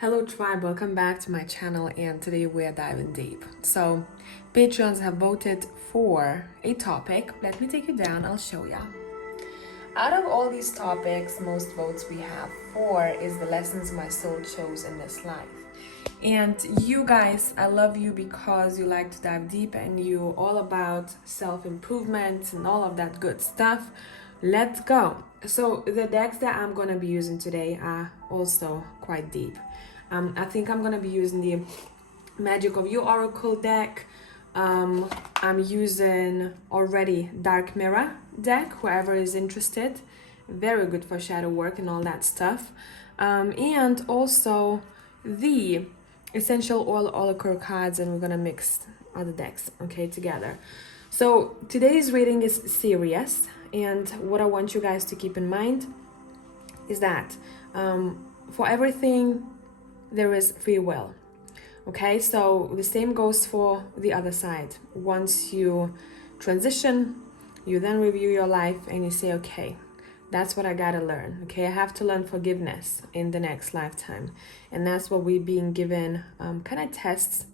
Hello tribe, welcome back to my channel, and today we're diving deep. So patrons have voted for a topic. Let me take you down, I'll show ya. Out of all these topics, most votes we have for is the lessons my soul chose in this life. And you guys, I love you because you like to dive deep and you're all about self-improvement and all of that good stuff. Let's go. So the decks that I'm going to be using today are also quite deep. I think I'm going to be using the Magic of You Oracle deck. I'm using already Dark Mirror deck, whoever is interested. Very good for shadow work and all that stuff. And also the Essential Oil Oracle cards, and we're going to mix other decks, okay, together. So today's reading is serious, and what I want you guys to keep in mind is that for everything there is free will. Okay, so the same goes for the other side. Once you transition, you then review your life and you say, okay, that's what I gotta learn. Okay, I have to learn forgiveness in the next lifetime. And that's what we're being given kind of tests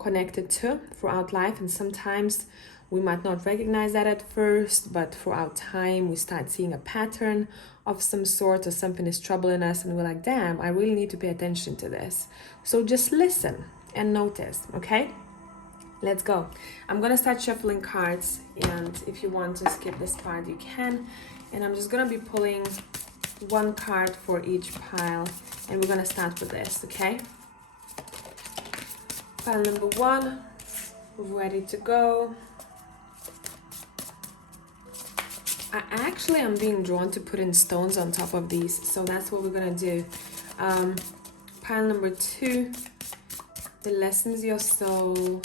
connected to throughout life. And sometimes we might not recognize that at first, but throughout time, we start seeing a pattern of some sort, or something is troubling us, and we're like, damn, I really need to pay attention to this. So just listen and notice, okay? Let's go. I'm gonna start shuffling cards, and if you want to skip this part, you can. And I'm just gonna be pulling one card for each pile, and we're gonna start with this, okay? Pile number one, ready to go. I actually am being drawn to put in stones on top of these, so that's what we're gonna do. Pile number two, the lessons your soul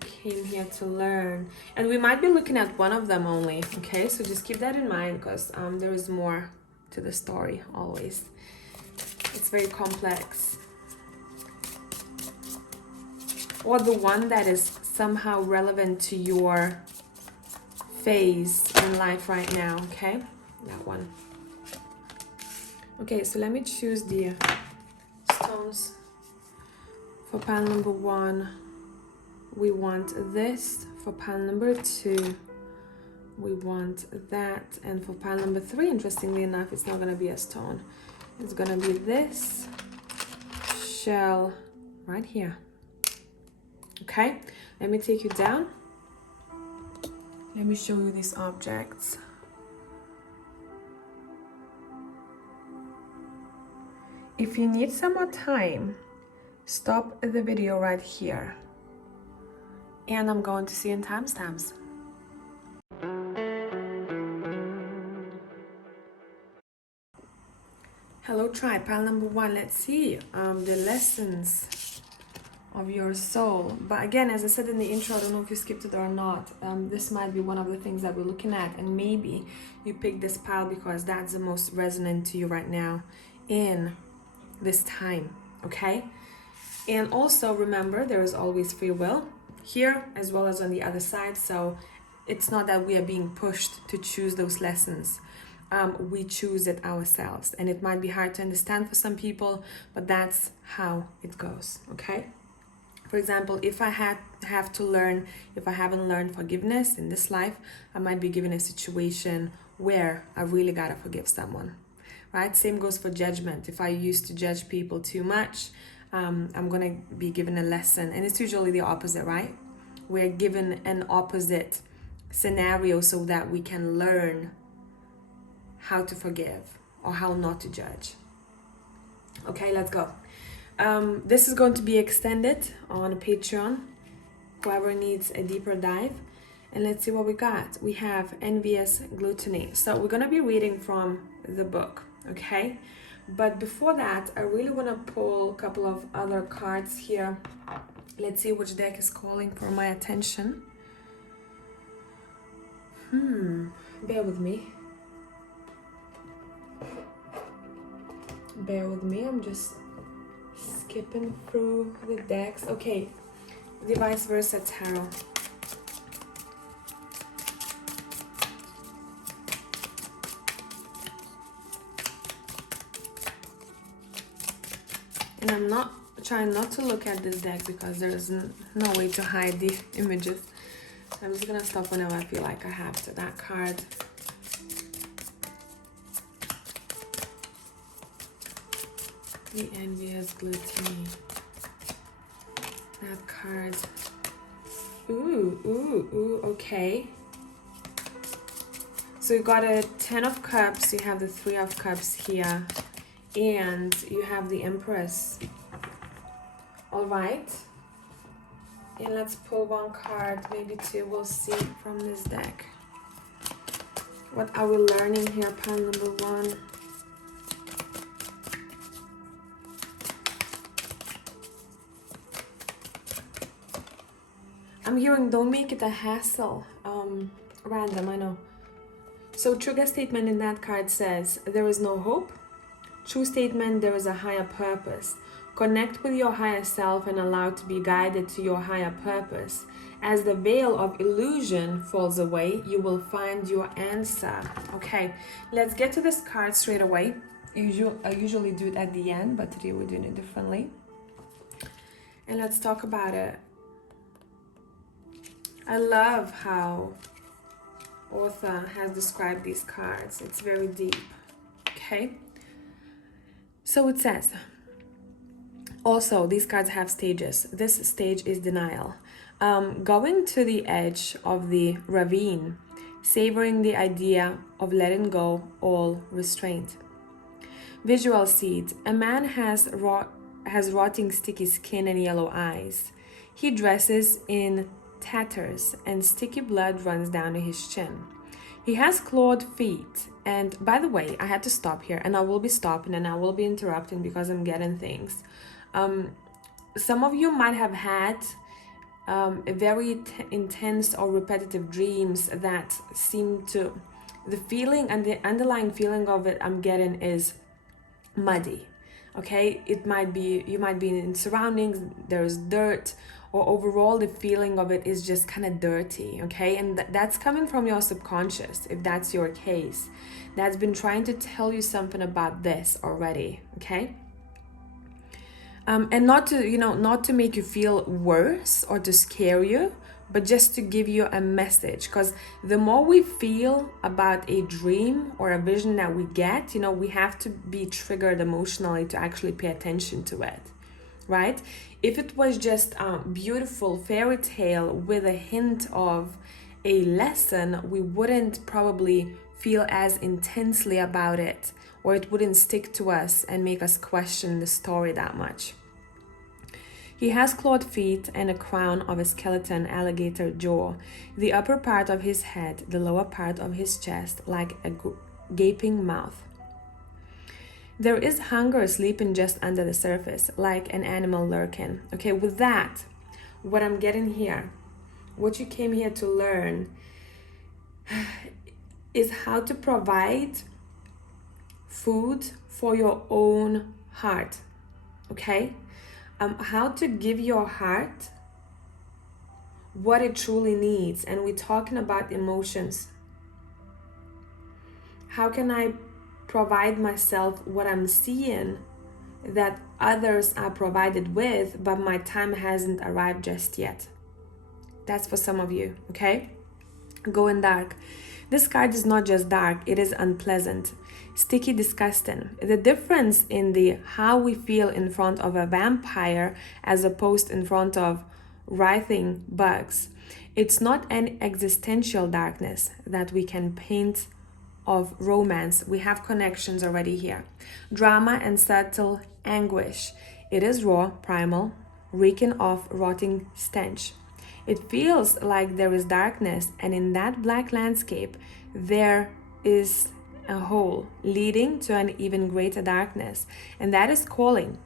came here to learn. And we might be looking at one of them only, okay? So just keep that in mind, because there is more to the story always. It's very complex. Or the one that is somehow relevant to your phase in life right now, okay? That one. Okay, so let me choose the stones. For pile number one, we want this. For pile number two, we want that. And for pile number three, interestingly enough, it's not gonna be a stone. It's gonna be this shell right here. Okay, let me take you down. Let me show you these objects. If you need some more time, stop the video right here. And I'm going to see in timestamps. Hello tribe, pile number one. Let's see the lessons of your soul. But again, as I said in the intro, I don't know if you skipped it or not, this might be one of the things that we're looking at, and maybe you picked this pile because that's the most resonant to you right now in this time, okay? And also remember, there is always free will here as well as on the other side. So it's not that we are being pushed to choose those lessons. We choose it ourselves, and it might be hard to understand for some people, but that's how it goes, okay? For example, if I have to learn, if I haven't learned forgiveness in this life, I might be given a situation where I really gotta forgive someone, right? Same goes for judgment. If I used to judge people too much, I'm gonna be given a lesson, and it's usually the opposite, right? We're given an opposite scenario so that we can learn how to forgive or how not to judge. Okay, let's go. This is going to be extended on Patreon, whoever needs a deeper dive. And let's see what we got. We have envious gluttony. So we're going to be reading from the book, okay? But before that, I really want to pull a couple of other cards here. Let's see which deck is calling for my attention. Bear with me. Bear with me, I'm just skipping through the decks. Okay, the vice versa tarot. And I'm not trying not to look at this deck because there's no way to hide the images. I'm just gonna stop whenever I feel like I have to. That card. The envious gluttony. That card. Ooh, okay. So you got a 10 of Cups, you have the 3 of Cups here, and you have the Empress. All right. And let's pull one card, maybe two, we'll see from this deck. What are we learning here, pile number 1? I'm hearing don't make it a hassle. Random, I know. So trigger statement in that card says, there is no hope. True statement, there is a higher purpose. Connect with your higher self and allow to be guided to your higher purpose. As the veil of illusion falls away, you will find your answer. Okay, let's get to this card straight away. I usually do it at the end, but today we're doing it differently. And let's talk about it. I love how author has described these cards. It's very deep. Okay, so it says, also these cards have stages. This stage is denial. Going to the edge of the ravine, savoring the idea of letting go all restraint. Visual seed. A man has rotting sticky skin and yellow eyes. He dresses in tatters and sticky blood runs down his chin. He has clawed feet. And by the way, I had to stop here, and I will be stopping and I will be interrupting because I'm getting things. Some of you might have had very intense or repetitive dreams that seem to, the feeling and the underlying feeling of it I'm getting is muddy. Okay, it might be, you might be in surroundings, there's dirt, or overall the feeling of it is just kind of dirty. Okay, and that's coming from your subconscious, if that's your case, that's been trying to tell you something about this already. Okay, and not to, not to make you feel worse or to scare you, but just to give you a message. Because the more we feel about a dream or a vision that we get, we have to be triggered emotionally to actually pay attention to it, right? If it was just a beautiful fairy tale with a hint of a lesson, we wouldn't probably feel as intensely about it, or it wouldn't stick to us and make us question the story that much. He has clawed feet and a crown of a skeleton alligator jaw, the upper part of his head, the lower part of his chest, like a gaping mouth. There is hunger sleeping just under the surface, like an animal lurking. Okay, with that, what I'm getting here, what you came here to learn is how to provide food for your own heart. Okay? How to give your heart what it truly needs. And we're talking about emotions. How can I provide myself what I'm seeing that others are provided with, but my time hasn't arrived just yet? That's for some of you, okay? Going dark. This card is not just dark, it is unpleasant, sticky, disgusting. The difference in the how we feel in front of a vampire as opposed in front of writhing bugs. It's not an existential darkness that we can paint of romance. We have connections already here. Drama and subtle anguish. It is raw, primal, reeking of rotting stench. It feels like there is darkness, and in that black landscape, there is a hole leading to an even greater darkness, and that is calling.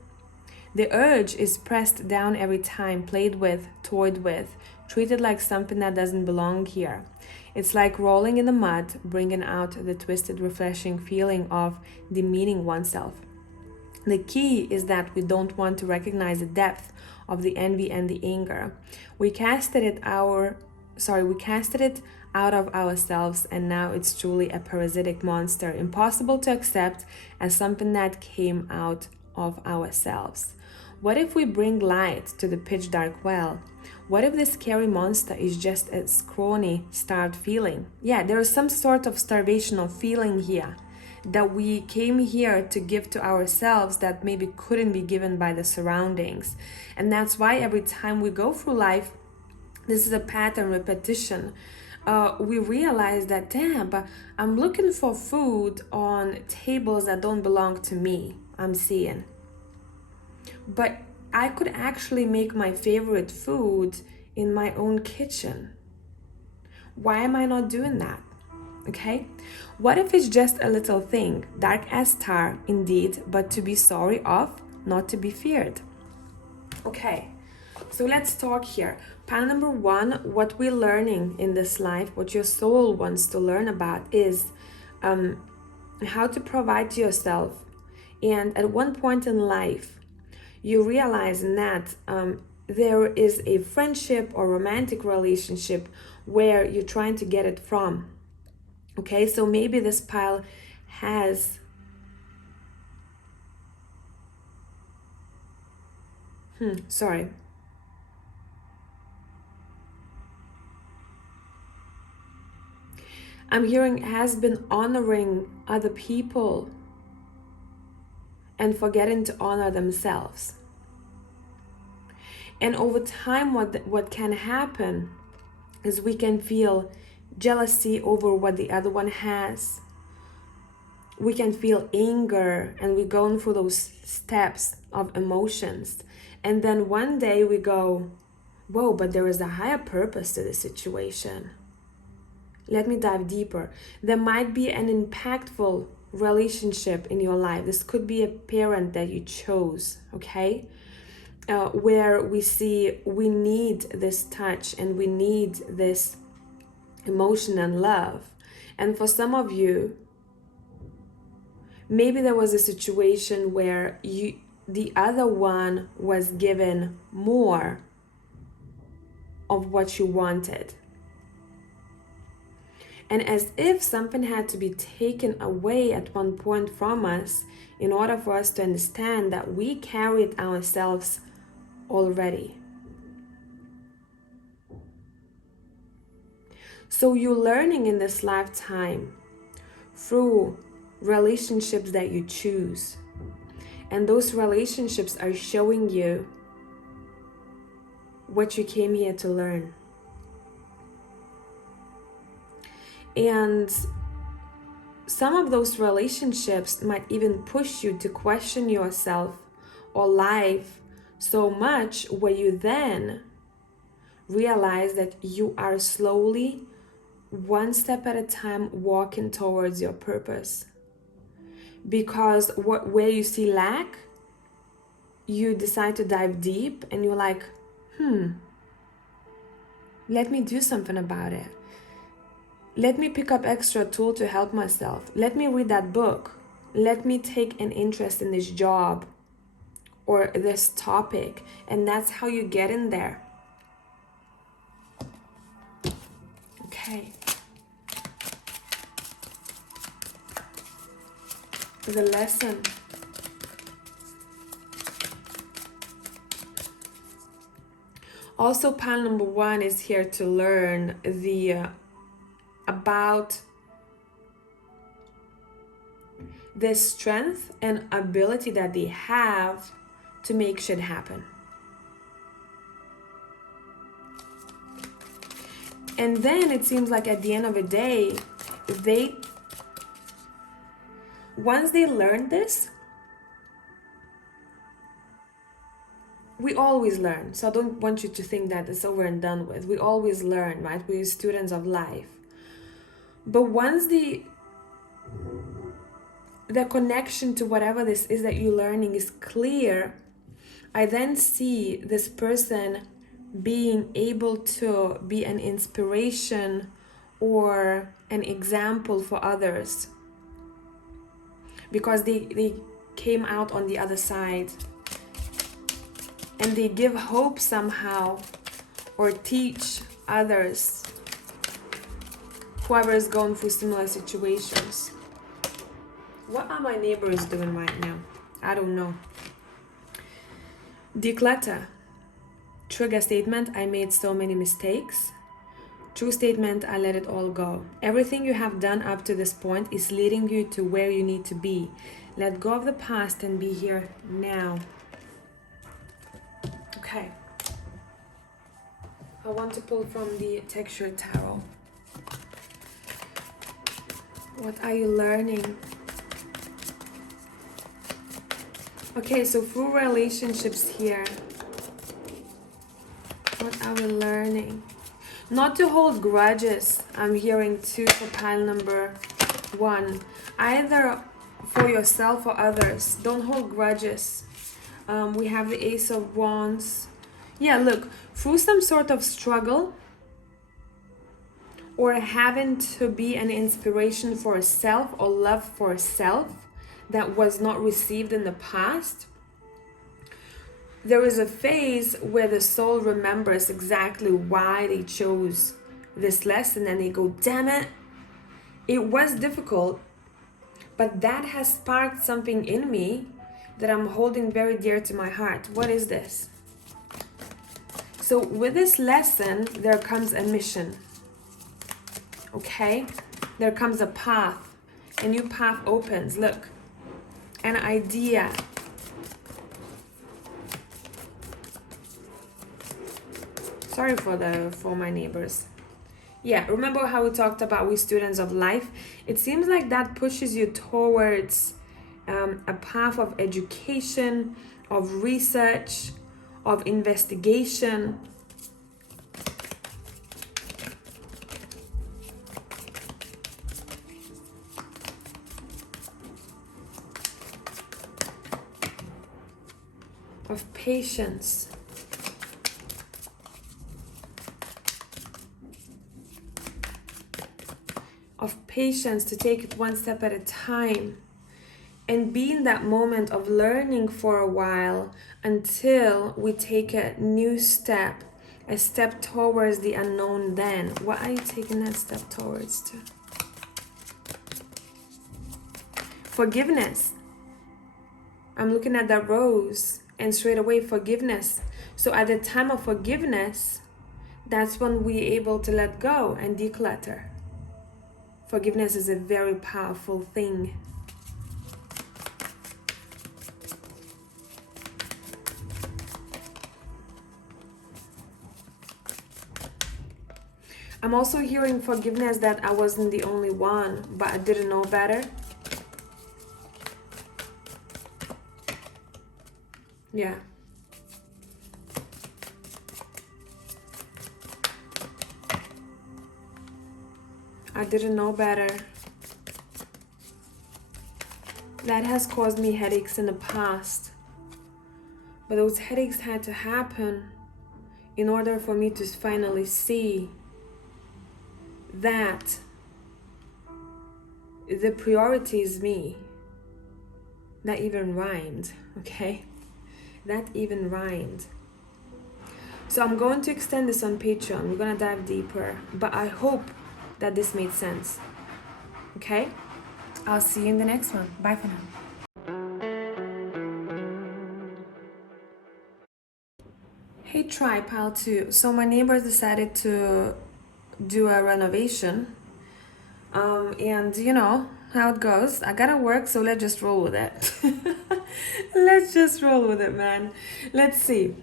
The urge is pressed down every time, played with, toyed with, treated like something that doesn't belong here. It's like rolling in the mud, bringing out the twisted, refreshing feeling of demeaning oneself. The key is that we don't want to recognize the depth of the envy and the anger. We casted it out of ourselves, and now it's truly a parasitic monster, impossible to accept as something that came out of ourselves. What if we bring light to the pitch dark well? What if the scary monster is just a scrawny, starved feeling? Yeah, there is some sort of starvational feeling here that we came here to give to ourselves that maybe couldn't be given by the surroundings. And that's why every time we go through life, this is a pattern repetition. We realize that, damn, but I'm looking for food on tables that don't belong to me, I'm seeing. But I could actually make my favorite food in my own kitchen. Why am I not doing that? Okay? What if it's just a little thing, dark as tar indeed, but to be sorry of, not to be feared? Okay, so let's talk here. Pile number 1, what we're learning in this life, what your soul wants to learn about is how to provide to yourself. And at one point in life, you realize that there is a friendship or romantic relationship where you're trying to get it from. Okay, so maybe this pile has I'm hearing has been honoring other people and forgetting to honor themselves. And over time, what can happen is we can feel jealousy over what the other one has. We can feel anger, and we're going through those steps of emotions. And then one day we go, whoa, but there is a higher purpose to the situation. Let me dive deeper. There might be an impactful relationship in your life. This could be a parent that you chose, okay? Where we see we need this touch and we need this emotion and love. And for some of you, maybe there was a situation where the other one was given more of what you wanted. And as if something had to be taken away at one point from us in order for us to understand that we carried ourselves already. So you're learning in this lifetime through relationships that you choose. And those relationships are showing you what you came here to learn. And some of those relationships might even push you to question yourself or life so much where you then realize that you are slowly, one step at a time, walking towards your purpose. Because where you see lack, you decide to dive deep and you're like, let me do something about it. Let me pick up extra tool to help myself. Let me read that book. Let me take an interest in this job or this topic. And that's how you get in there. Okay. The lesson. Also, pile number 1 is here to learn about the strength and ability that they have to make shit happen. And then it seems like at the end of the day, once they learn this, we always learn. So I don't want you to think that it's over and done with. We always learn, right? We're students of life. But once the connection to whatever this is that you're learning is clear, I then see this person being able to be an inspiration or an example for others. Because they came out on the other side. And they give hope somehow or teach others, whoever is going through similar situations. What are my neighbors doing right now? I don't know. Declutter. Trigger statement, I made so many mistakes. True statement, I let it all go. Everything you have done up to this point is leading you to where you need to be. Let go of the past and be here now. Okay. I want to pull from the Texture Tarot. What are you learning? Okay, so through relationships here, what are we learning? Not to hold grudges. I'm hearing 2 for pile number 1. Either for yourself or others. Don't hold grudges. We have the Ace of Wands. Yeah, look, through some sort of struggle or having to be an inspiration for a self or love for a self that was not received in the past, there is a phase where the soul remembers exactly why they chose this lesson and they go, damn it, it was difficult, but that has sparked something in me that I'm holding very dear to my heart. What is this? So with this lesson, there comes a mission. Okay? There comes a path. A new path opens. Look. An idea. Sorry for my neighbors. Yeah, remember how we talked about we students of life? It seems like that pushes you towards a path of education, of research, of investigation. Of patience. Of patience to take it one step at a time and be in that moment of learning for a while until we take a new step, a step towards the unknown then. What are you taking that step towards to? Forgiveness. I'm looking at that rose and straight away forgiveness. So at the time of forgiveness, that's when we're able to let go and declutter. Forgiveness is a very powerful thing. I'm also hearing forgiveness that I wasn't the only one, but I didn't know better. Yeah. I didn't know better. That has caused me headaches in the past. But those headaches had to happen in order for me to finally see that the priority is me. That even rhymed, okay? That even rhymed. So I'm going to extend this on Patreon. We're going to dive deeper. But I hope that this made sense. Okay? I'll see you in the next one. Bye for now. Hey, try pile 2. So my neighbors decided to do a renovation. And you know how it goes. I gotta work, so let's just roll with it. Let's just roll with it, man. Let's see.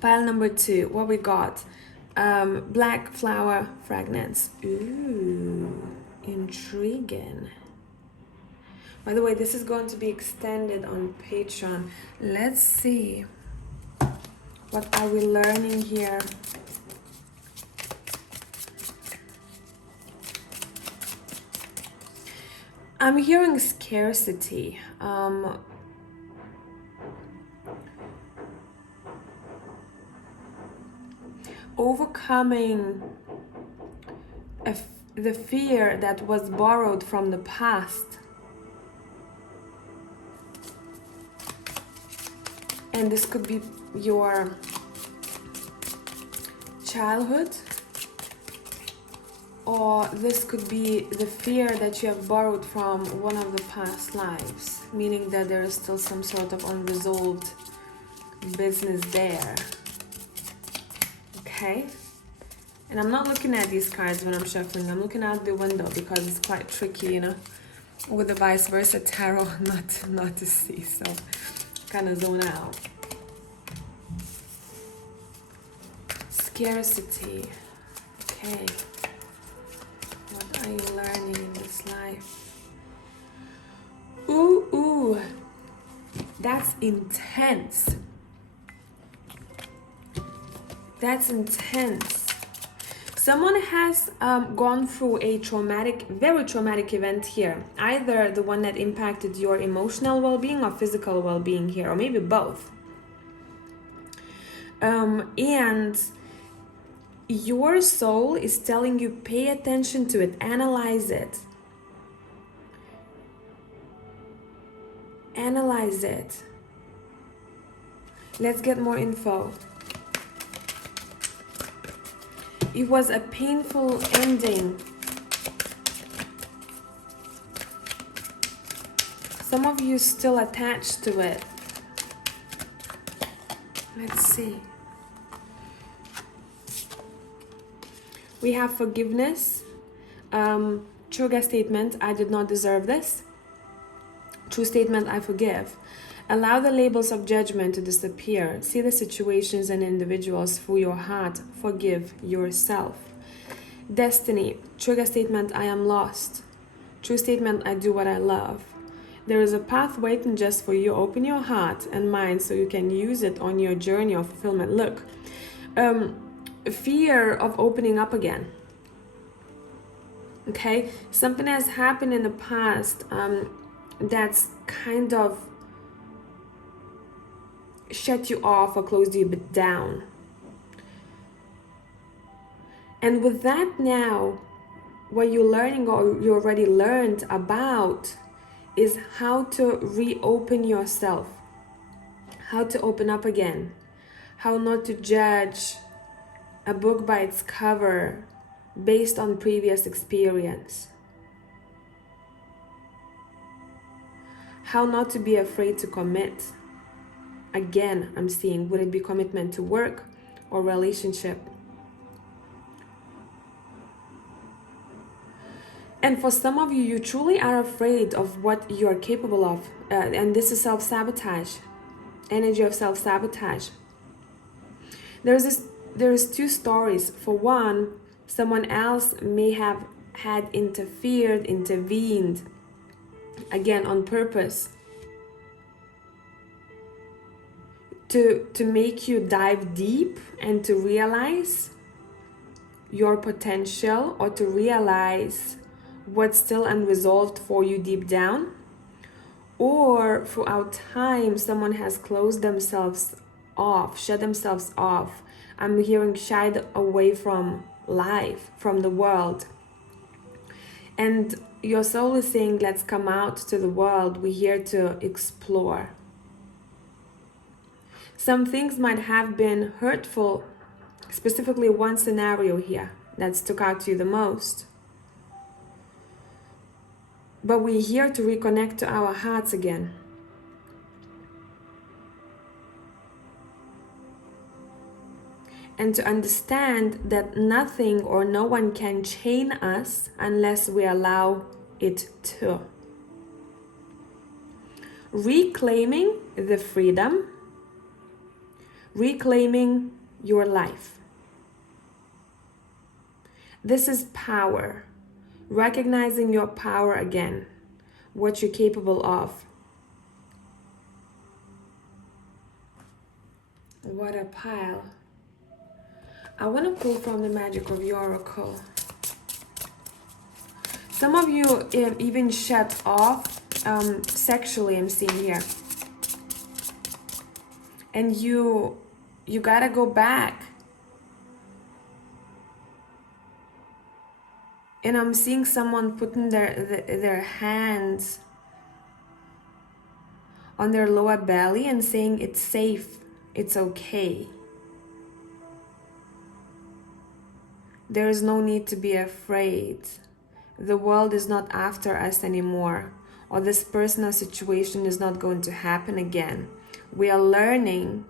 Pile number 2. What we got? Black flower fragrance. Ooh, intriguing. By the way, this is going to be extended on Patreon. Let's see. What are we learning here? I'm hearing scarcity. Overcoming the fear that was borrowed from the past. And this could be your childhood, or this could be the fear that you have borrowed from one of the past lives, meaning that there is still some sort of unresolved business there. Okay? And I'm not looking at these cards when I'm shuffling. I'm looking out the window because it's quite tricky, you know, with the vice versa tarot, not to see. So kind of zone out. Scarcity. Okay. What are you learning in this life? Ooh. That's intense. That's intense. Someone has gone through a very traumatic event here. Either the one that impacted your emotional well-being or physical well-being here, or maybe both. And your soul is telling you, pay attention to it, analyze it. Analyze it. Let's get more info. It was a painful ending. Some of you still attached to it. Let's see. We have forgiveness. True statement, I did not deserve this. True statement, I forgive. Allow the labels of judgment to disappear. See the situations and individuals through your heart. Forgive yourself. Destiny. Trigger statement, I am lost. True statement, I do what I love. There is a path waiting just for you. Open your heart and mind so you can use it on your journey of fulfillment. Look, fear of opening up again. Okay? Something has happened in the past that's kind of shut you off or closed you a bit down. And with that now, what you're learning or you already learned about is how to reopen yourself, how to open up again, how not to judge a book by its cover based on previous experience, how not to be afraid to commit. Again, I'm seeing, would it be commitment to work or relationship? And for some of you, you truly are afraid of what you are capable of. And this is self-sabotage, energy of self-sabotage. There's two stories. For one, someone else may have had intervened, again, on purpose, to make you dive deep and to realize your potential, or to realize what's still unresolved for you deep down. Or throughout time, someone has closed themselves off, shut themselves off. I'm hearing shied away from life, from the world. And your soul is saying, let's come out to the world. We're here to explore. Some things might have been hurtful, specifically one scenario here that stuck out to you the most. But we're here to reconnect to our hearts again. And to understand that nothing or no one can chain us unless we allow it to. Reclaiming the freedom, reclaiming your life. This is power. Recognizing your power again, what you're capable of. What a pile. I want to pull from the magic of your oracle. Some of you even shut off sexually, I'm seeing here. And you gotta go back. And I'm seeing someone putting their hands on their lower belly and saying it's safe, it's okay. There is no need to be afraid. The world is not after us anymore, or this personal situation is not going to happen again. We are learning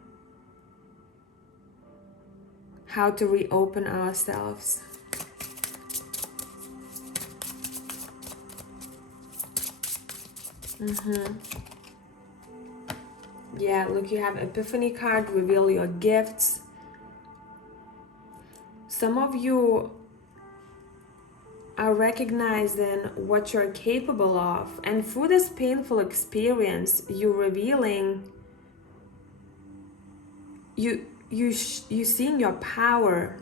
how to reopen ourselves. Yeah, look, you have Epiphany card, reveal your gifts. Some of you are recognizing what you're capable of, and through this painful experience, you're revealing, you seeing your power.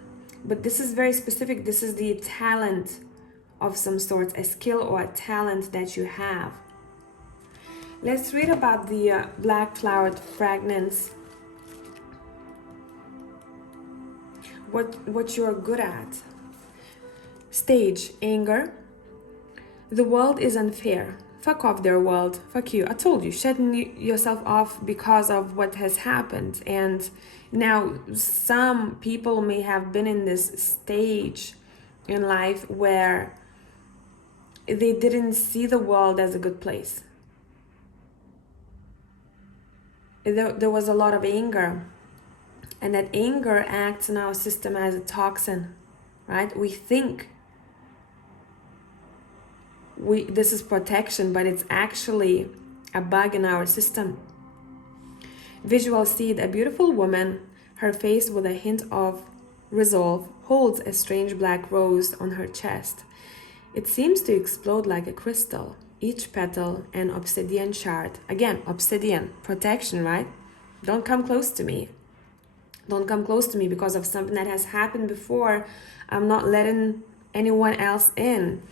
But this is very specific. This is the talent of some sort, a skill or a talent that you have. Let's read about the black flowered fragrance. What you're good at. Stage, anger. The world is unfair. Fuck off their world. Fuck you. I told you, shutting yourself off because of what has happened. And now some people may have been in this stage in life where they didn't see the world as a good place. There was a lot of anger, and that anger acts in our system as a toxin, right? We think this is protection, but it's actually a bug in our system. Visual seed, a beautiful woman, her face with a hint of resolve, holds a strange black rose on her chest. It seems to explode like a crystal. Each petal an obsidian shard. Again, obsidian, protection, right? Don't come close to me. Don't come close to me because of something that has happened before. I'm not letting anyone else in.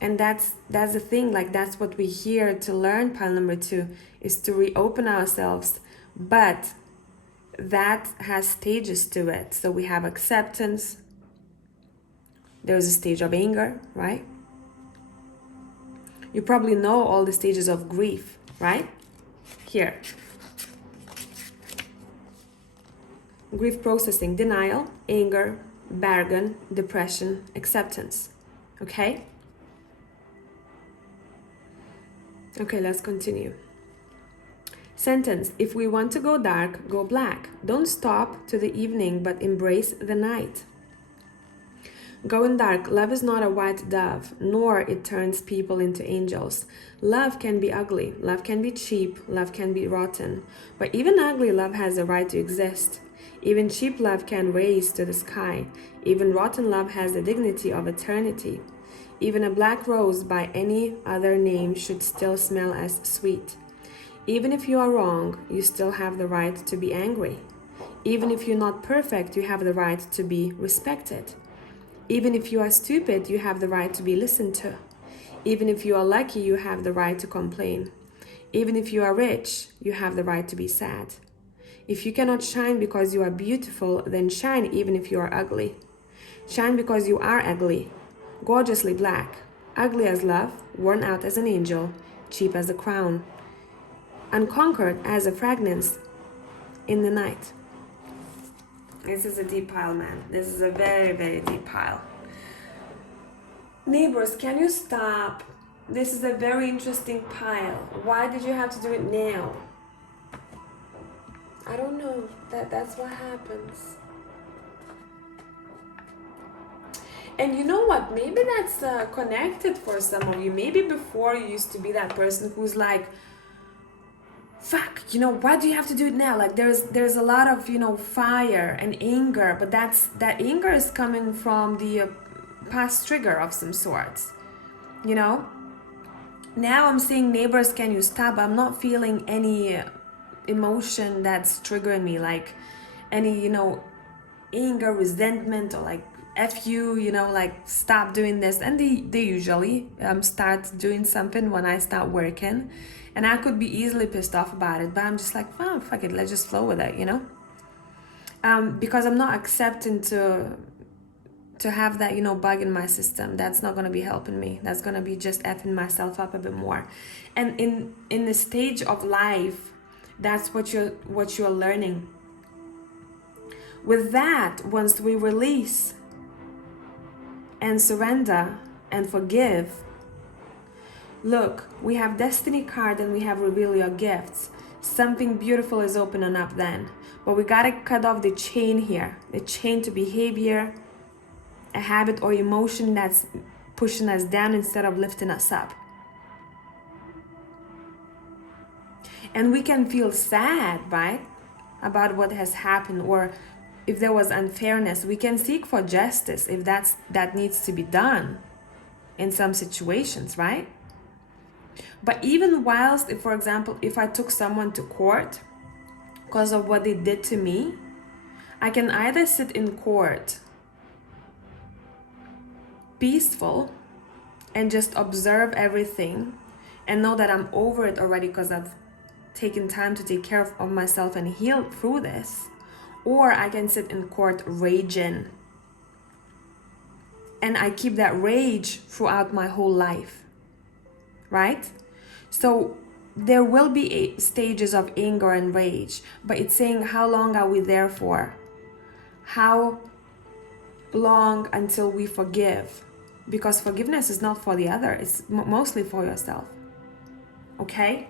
And that's the thing, like that's what we're here to learn. Pile number 2 is to reopen ourselves. But that has stages to it. So we have acceptance. There's a stage of anger, right? You probably know all the stages of grief, right? Here. Grief processing, denial, anger, bargain, depression, acceptance. Okay? Okay, let's continue. Sentence, if we want to go dark, go black. Don't stop to the evening, but embrace the night. Going dark, love is not a white dove, nor it turns people into angels. Love can be ugly, love can be cheap, love can be rotten. But even ugly love has a right to exist. Even cheap love can raise to the sky. Even rotten love has the dignity of eternity. Even a black rose by any other name should still smell as sweet. Even if you are wrong, you still have the right to be angry. Even if you're not perfect, you have the right to be respected. Even if you are stupid, you have the right to be listened to. Even if you are lucky, you have the right to complain. Even if you are rich, you have the right to be sad. If you cannot shine because you are beautiful, then shine even if you are ugly. Shine because you are ugly, gorgeously black, ugly as love, worn out as an angel, cheap as a crown, unconquered as a fragrance in the night. This is a deep pile, man. This is a very, very deep pile. Neighbors, can you stop? This is a very interesting pile. Why did you have to do it now? I don't know. That's what happens. And you know what? Maybe that's connected for some of you. Maybe before you used to be that person who's like, fuck, why do you have to do it now? Like there's a lot of, fire and anger, but that anger is coming from the past trigger of some sorts, Now I'm saying, neighbors, can you stop? I'm not feeling any emotion that's triggering me, like any, anger, resentment, or like F you, like stop doing this. And they usually start doing something when I start working. And I could be easily pissed off about it, but I'm just like, oh, fuck it, let's just flow with it, Because I'm not accepting to have that, bug in my system. That's not going to be helping me. That's going to be just effing myself up a bit more. And in the stage of life, that's what you're learning. With that, once we release and surrender and forgive, look, we have Destiny card and we have Reveal Your Gifts. something beautiful is opening up then. But we gotta cut off the chain here, the chain to behavior, a habit or emotion that's pushing us down instead of lifting us up. And we can feel sad, right, about what has happened, or if there was unfairness, we can seek for justice if that needs to be done in some situations, right? But even whilst, if, for example, if I took someone to court because of what they did to me, I can either sit in court peaceful and just observe everything and know that I'm over it already because I've taken time to take care of myself and heal through this, or I can sit in court raging and I keep that rage throughout my whole life, right? So there will be stages of anger and rage, but it's saying how long are we there for? How long until we forgive? Because forgiveness is not for the other, it's mostly for yourself. Okay?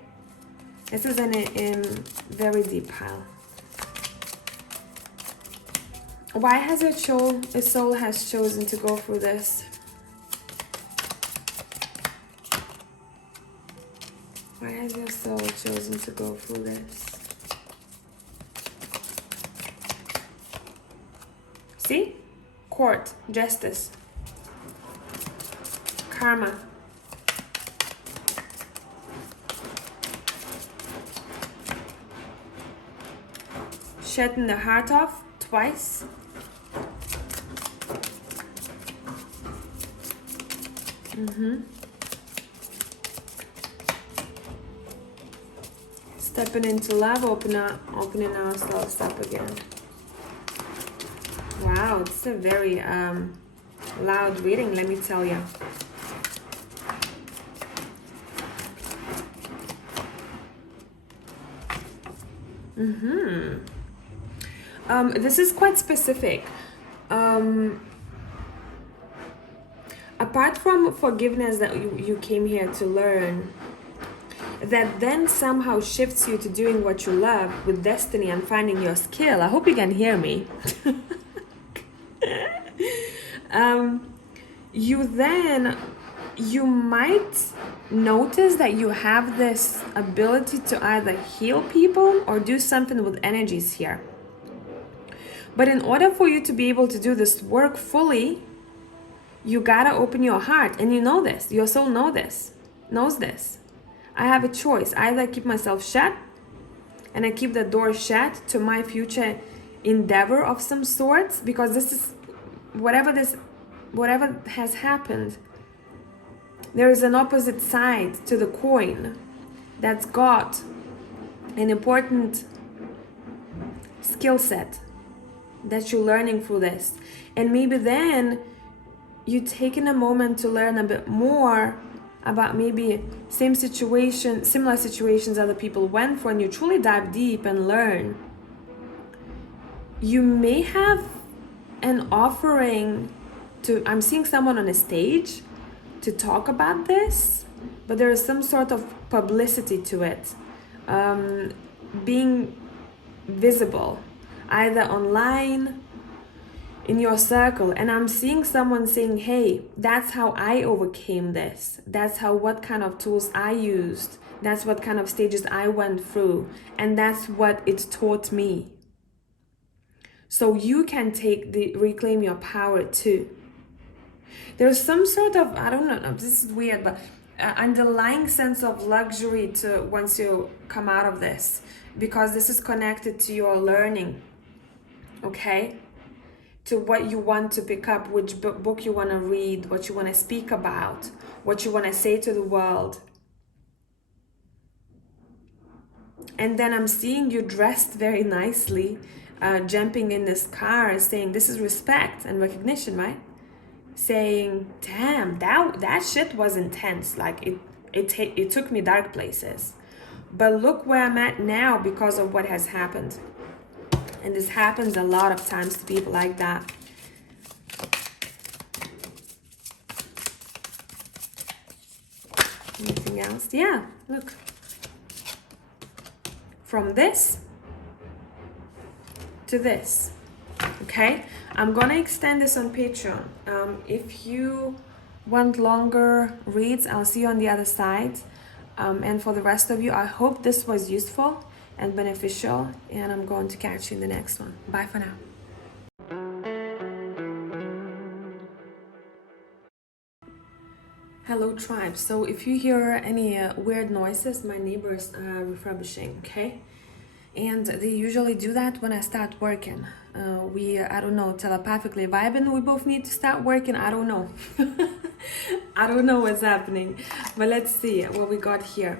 This is in very deep pile. Why has a soul has chosen to go through this? Why has your soul chosen to go through this? See? Court, justice, karma. Shutting the heart off twice. Stepping into love, opening ourselves up again. Wow, it's a very loud reading, let me tell you. This is quite specific. Apart from forgiveness that you came here to learn, that then somehow shifts you to doing what you love with destiny and finding your skill. I hope you can hear me. You might notice that you have this ability to either heal people or do something with energies here. But in order for you to be able to do this work fully, you gotta open your heart, and you know this. Your soul knows this. I have a choice. Either I keep myself shut and I keep the door shut to my future endeavor of some sorts, because this is whatever has happened, there is an opposite side to the coin that's got an important skill set that you're learning through this. And maybe then you taking a moment to learn a bit more about maybe similar situations other people went through, and you truly dive deep and learn. You may have an offering to, I'm seeing someone on a stage to talk about this, but there is some sort of publicity to it, being visible, either online, in your circle. And I'm seeing someone saying, hey, that's how I overcame this. That's what kind of tools I used. That's what kind of stages I went through. And that's what it taught me. So you can reclaim your power too. There's some sort of, I don't know, this is weird, but underlying sense of luxury to once you come out of this, because this is connected to your learning, okay? To what you want to pick up, which book you want to read, what you want to speak about, what you want to say to the world. And then I'm seeing you dressed very nicely, jumping in this car and saying, this is respect and recognition, right? Saying, damn, that shit was intense. Like it took me dark places. But look where I'm at now because of what has happened. And this happens a lot of times to people like that. Anything else? Yeah, look. from this to this. Okay, I'm gonna extend this on Patreon. If you want longer reads, I'll see you on the other side. And for the rest of you, I hope this was useful and beneficial, and I'm going to catch you in the next one. Bye for now. Hello tribe. So if you hear any weird noises, my neighbors are refurbishing, okay? And they usually do that when I start working. I don't know, telepathically vibing, we both need to start working, I don't know. I don't know what's happening, but let's see what we got here.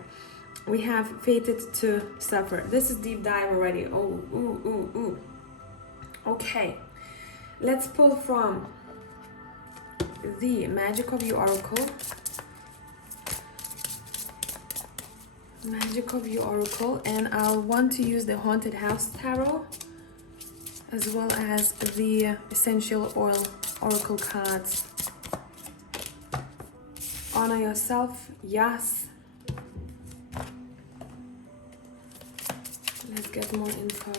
We have fated to suffer. This is deep dive already. Oh, ooh, ooh, ooh. Okay, let's pull from the Magic of You Oracle. Magic of You Oracle, and I'll want to use the Haunted House Tarot as well as the Essential Oil Oracle cards. Honor yourself, yes. Let's get more info.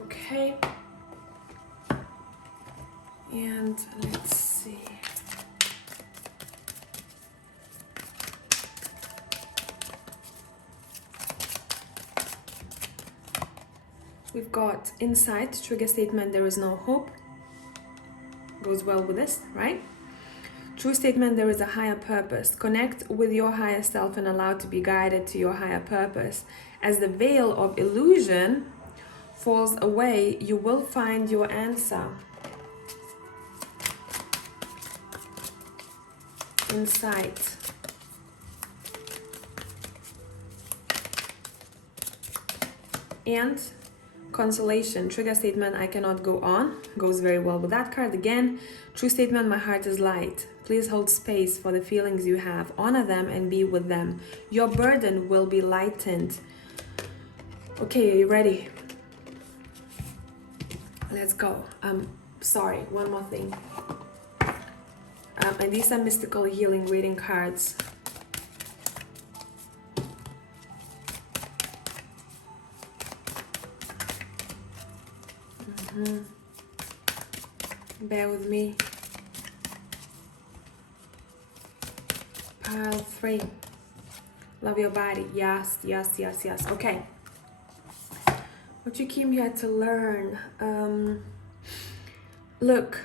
Okay. And let's see. We've got insight, trigger statement, there is no hope. Goes well with this, right? True statement, there is a higher purpose. Connect with your higher self and allow to be guided to your higher purpose. As the veil of illusion falls away, you will find your answer. Insight. And consolation, trigger statement, I cannot go on. Goes very well with that card. Again, true statement, my heart is light. Please hold space for the feelings you have. Honor them and be with them. Your burden will be lightened. Okay, are you ready? Let's go. Sorry, one more thing. And these are mystical healing reading cards. Bear with me. Pile 3. Love your body. Yes, yes, yes, yes. Okay. What you came here to learn. Look,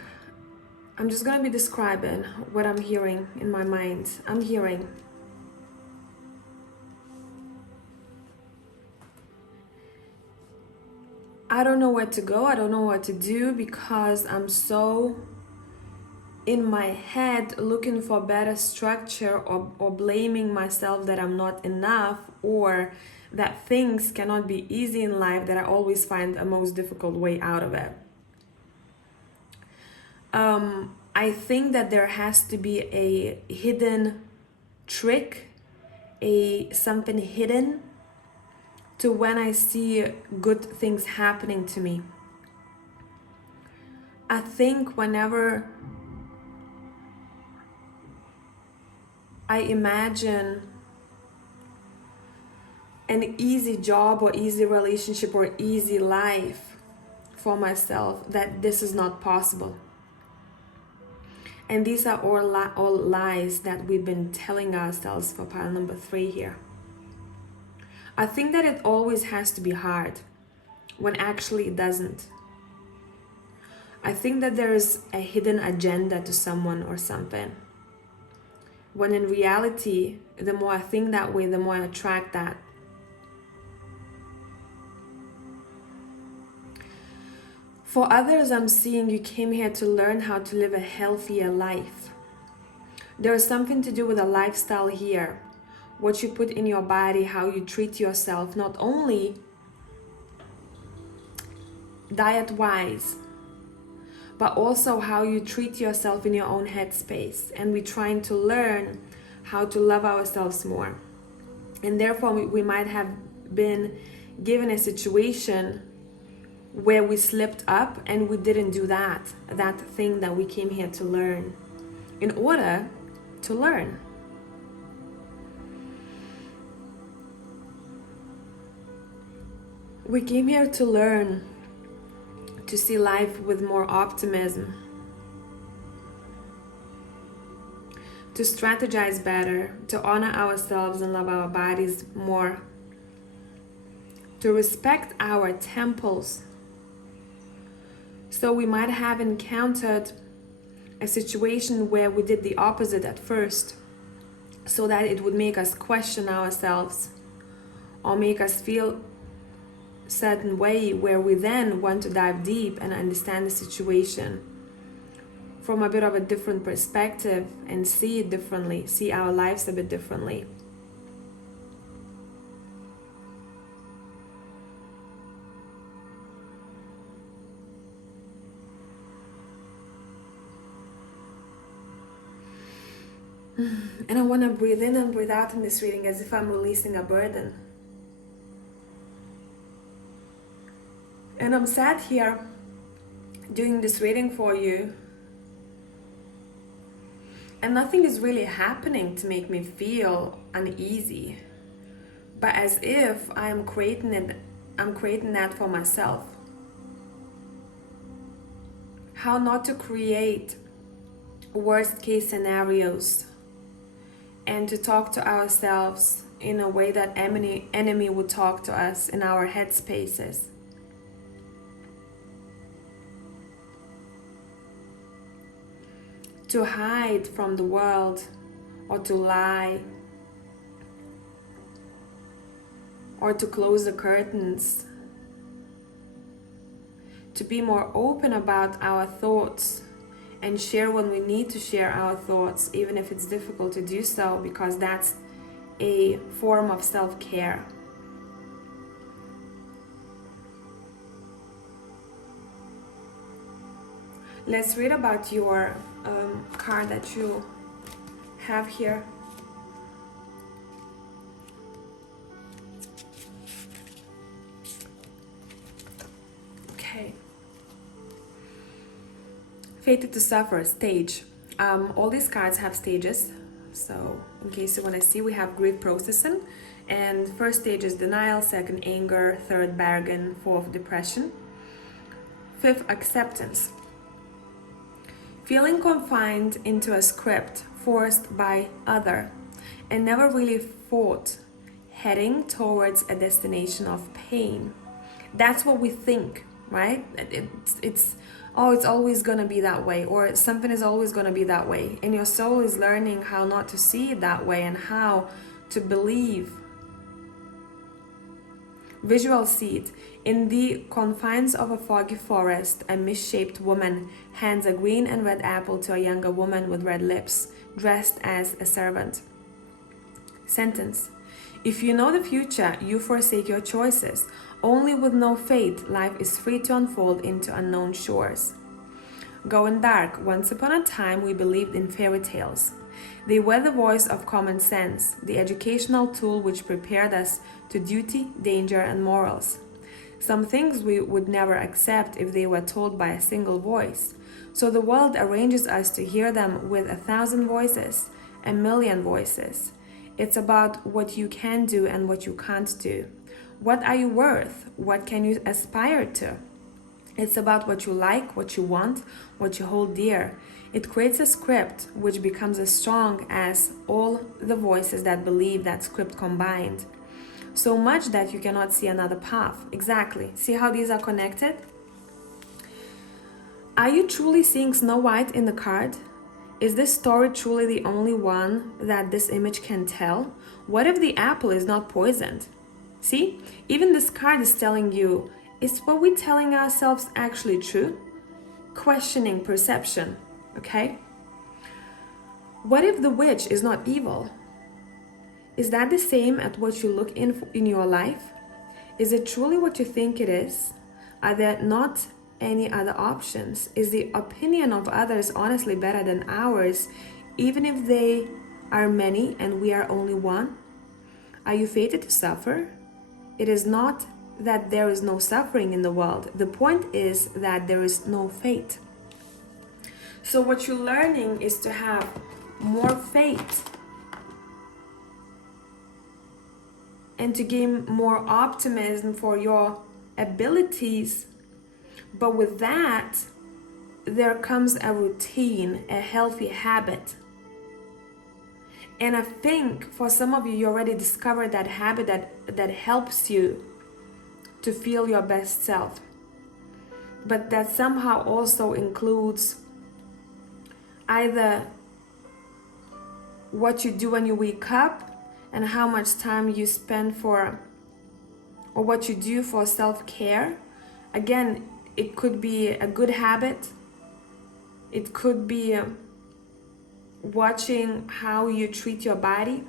I'm just gonna be describing what I'm hearing in my mind. I'm hearing I don't know where to go. I don't know what to do because I'm so in my head looking for better structure or blaming myself that I'm not enough or that things cannot be easy in life, that I always find a most difficult way out of it. I think that there has to be a hidden trick, something hidden to when I see good things happening to me. I think whenever I imagine an easy job or easy relationship or easy life for myself, that this is not possible. And these are all lies that we've been telling ourselves for pile number 3 here. I think that it always has to be hard when actually it doesn't. I think that there is a hidden agenda to someone or something. When in reality, the more I think that way, the more I attract that. For others, I'm seeing you came here to learn how to live a healthier life. There is something to do with a lifestyle here what you put in your body, how you treat yourself, not only diet-wise, but also how you treat yourself in your own headspace. And we're trying to learn how to love ourselves more. And therefore, we might have been given a situation where we slipped up and we didn't do that thing that we came here to learn, in order to learn. We came here to learn, to see life with more optimism, to strategize better, to honor ourselves and love our bodies more, to respect our temples. So we might have encountered a situation where we did the opposite at first, so that it would make us question ourselves or make us feel a certain way, where we then want to dive deep and understand the situation from a bit of a different perspective and see it differently, see our lives a bit differently. And I want to breathe in and breathe out in this reading as if I'm releasing a burden. And I'm sat here doing this reading for you, and nothing is really happening to make me feel uneasy, but as if I'm creating that for myself. How not to create worst case scenarios, and to talk to ourselves in a way that enemy would talk to us in our headspaces. To hide from the world, or to lie, or to close the curtains. To be more open about our thoughts and share when we need to share our thoughts, even if it's difficult to do so, because that's a form of self-care. Let's read about your card that you have here. Okay. Fated to suffer, stage. All these cards have stages. So in case you want to see, we have grief processing. And first stage is denial, second anger, third bargain, fourth depression, fifth acceptance. Feeling confined into a script forced by other and never really fought, heading towards a destination of pain. That's what we think, right? It's always gonna be that way, or something is always gonna be that way. And your soul is learning how not to see it that way and how to believe. Visual seed. In the confines of a foggy forest, a misshaped woman hands a green and red apple to a younger woman with red lips, dressed as a servant. Sentence. If you know the future, you forsake your choices. Only with no fate, life is free to unfold into unknown shores. Going dark. Once upon a time, we believed in fairy tales. They were the voice of common sense, the educational tool which prepared us to duty, danger, and morals. Some things we would never accept if they were told by a single voice. So the world arranges us to hear them with 1,000 voices, 1,000,000 voices. It's about what you can do and what you can't do. What are you worth? What can you aspire to? It's about what you like, what you want, what you hold dear. It creates a script which becomes as strong as all the voices that believe that script combined. So much that you cannot see another path. Exactly. See how these are connected? Are you truly seeing Snow White in the card? Is this story truly the only one that this image can tell? What if the apple is not poisoned? See? Even this card is telling you, is what we're telling ourselves actually true? Questioning perception, okay? What if the witch is not evil? Is that the same at what you look in your life? Is it truly what you think it is? Are there not any other options? Is the opinion of others honestly better than ours, even if they are many and we are only one? Are you fated to suffer? It is not that there is no suffering in the world. The point is that there is no fate. So what you're learning is to have more faith and to gain more optimism for your abilities. But with that, there comes a routine, a healthy habit. And I think for some of you, you already discovered that habit that helps you to feel your best self. But that somehow also includes either what you do when you wake up and how much time you spend or what you do for self-care. Again, it could be a good habit. It could be watching how you treat your body.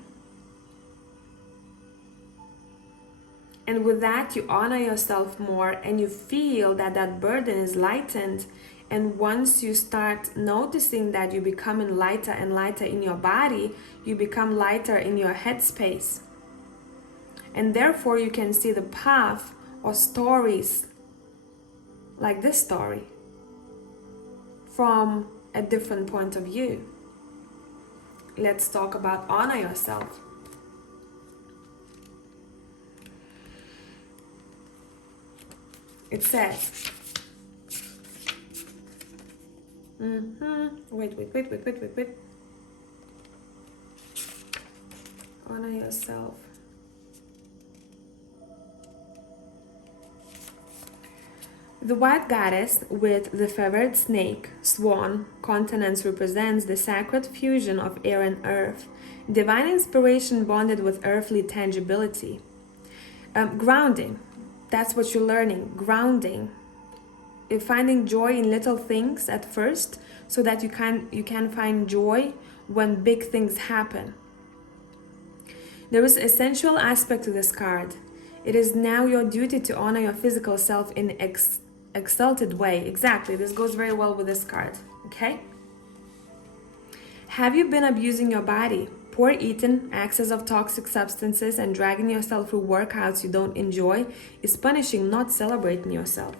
And with that, you honor yourself more and you feel that that burden is lightened. And once you start noticing that you're becoming lighter and lighter in your body, you become lighter in your headspace. And therefore you can see the path or stories like this story from a different point of view. Let's talk about honor yourself. It says, wait. Honor yourself. The white goddess with the feathered snake, swan, countenance represents the sacred fusion of air and earth, divine inspiration bonded with earthly tangibility. Grounding, that's what you're learning, grounding. Finding joy in little things at first so that you can find joy when big things happen. There is a sensual aspect to this card. It is now your duty to honor your physical self in exalted way. Exactly, this goes very well with this card, okay? Have you been abusing your body? Poor eating, access of toxic substances, and dragging yourself through workouts you don't enjoy is punishing, not celebrating yourself.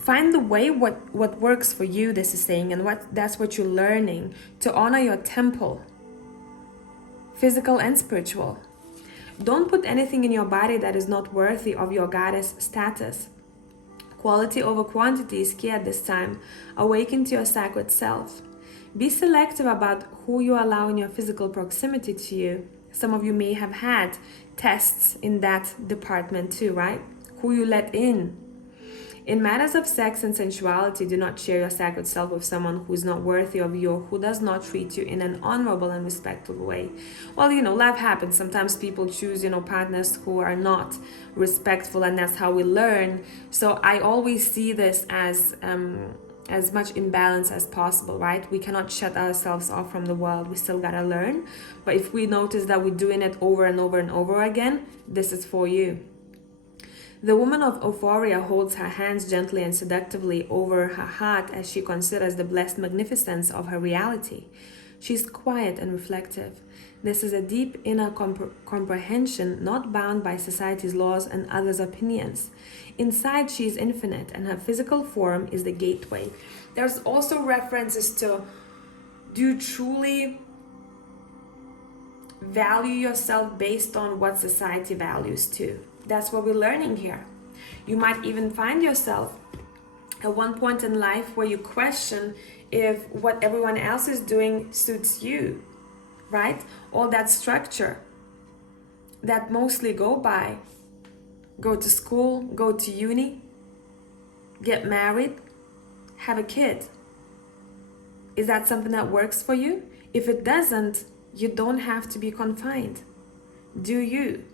Find the way what works for you, this is saying, and that's what you're learning, to honor your temple, physical and spiritual. Don't put anything in your body that is not worthy of your goddess status. Quality over quantity is key at this time. Awaken to your sacred self. Be selective about who you allow in your physical proximity to you. Some of you may have had tests in that department too, right? Who you let in. In matters of sex and sensuality, do not share your sacred self with someone who is not worthy of you or who does not treat you in an honorable and respectful way. Well, life happens. Sometimes people choose, partners who are not respectful, and that's how we learn. So I always see this as much imbalance as possible, right? We cannot shut ourselves off from the world. We still gotta learn. But if we notice that we're doing it over and over and over again, this is for you. The woman of euphoria holds her hands gently and seductively over her heart as she considers the blessed magnificence of her reality. She's quiet and reflective. This is a deep inner comprehension, not bound by society's laws and others' opinions. Inside, she is infinite, and her physical form is the gateway. There's also references to, do you truly value yourself based on what society values too? That's what we're learning here. You might even find yourself at one point in life where you question if what everyone else is doing suits you, right? All that structure that mostly go to school, go to uni, get married, have a kid. Is that something that works for you? If it doesn't, you don't have to be confined. Do you?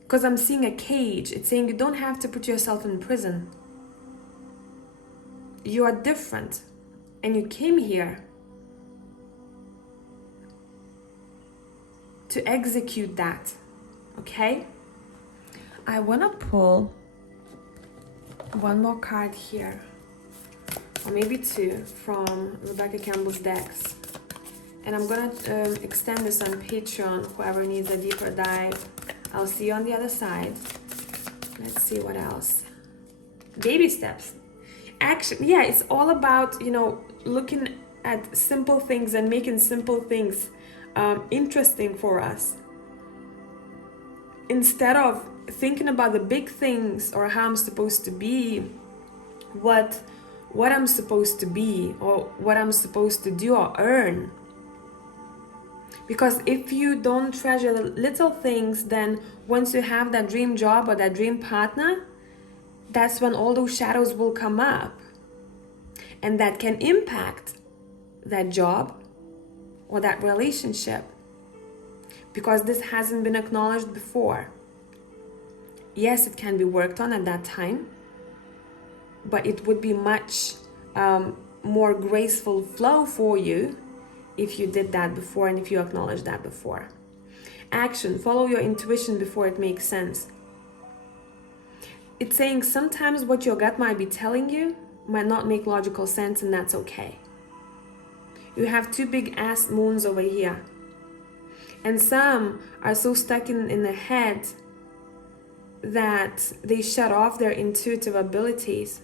Because I'm seeing a cage. It's saying you don't have to put yourself in prison. You are different. And you came here to execute that. Okay? I want to pull one more card here, or maybe two, from Rebecca Campbell's decks. And I'm gonna extend this on Patreon, whoever needs a deeper dive. I'll see you on the other side. Let's see what else. Baby steps. Action. Yeah, it's all about, you know, looking at simple things and making simple things interesting for us. Instead of thinking about the big things or how I'm supposed to be, what I'm supposed to be or what I'm supposed to do or earn. Because if you don't treasure the little things, then once you have that dream job or that dream partner, that's when all those shadows will come up. And that can impact that job or that relationship. Because this hasn't been acknowledged before. Yes, it can be worked on at that time, but it would be much more graceful flow for you if you did that before and if you acknowledged that before. Action. Follow your intuition before it makes sense. It's saying sometimes what your gut might be telling you might not make logical sense, and that's okay. You have two big ass moons over here. And some are so stuck in the head that they shut off their intuitive abilities.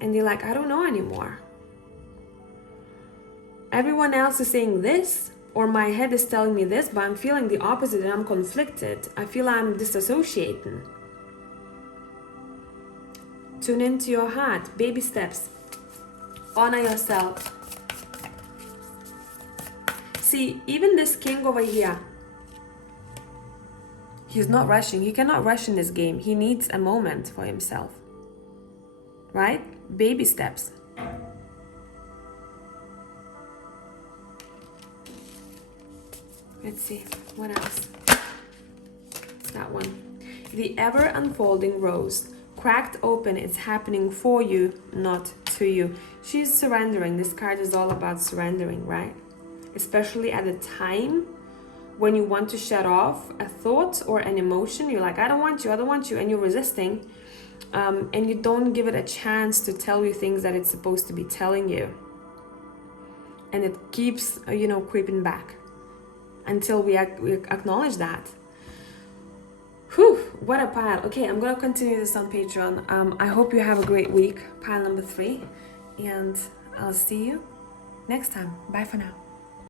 And they're like, I don't know anymore. Everyone else is saying this, or my head is telling me this, but I'm feeling the opposite and I'm conflicted. I feel I'm disassociating. Tune into your heart. Baby steps. Honor yourself. See, even this king over here, he's not rushing. He cannot rush in this game. He needs a moment for himself. Right? Baby steps. Let's see. What else? That one. The ever unfolding rose. Cracked open. It's happening for you, not to you. She's surrendering. This card is all about surrendering, right? Especially at a time when you want to shut off a thought or an emotion. You're like, I don't want you, and you're resisting, and you don't give it a chance to tell you things that it's supposed to be telling you, and it keeps creeping back until we acknowledge that. Whew, what a pile. Okay, I'm gonna continue this on Patreon. I hope you have a great week, pile number 3, and I'll see you next time. Bye for now.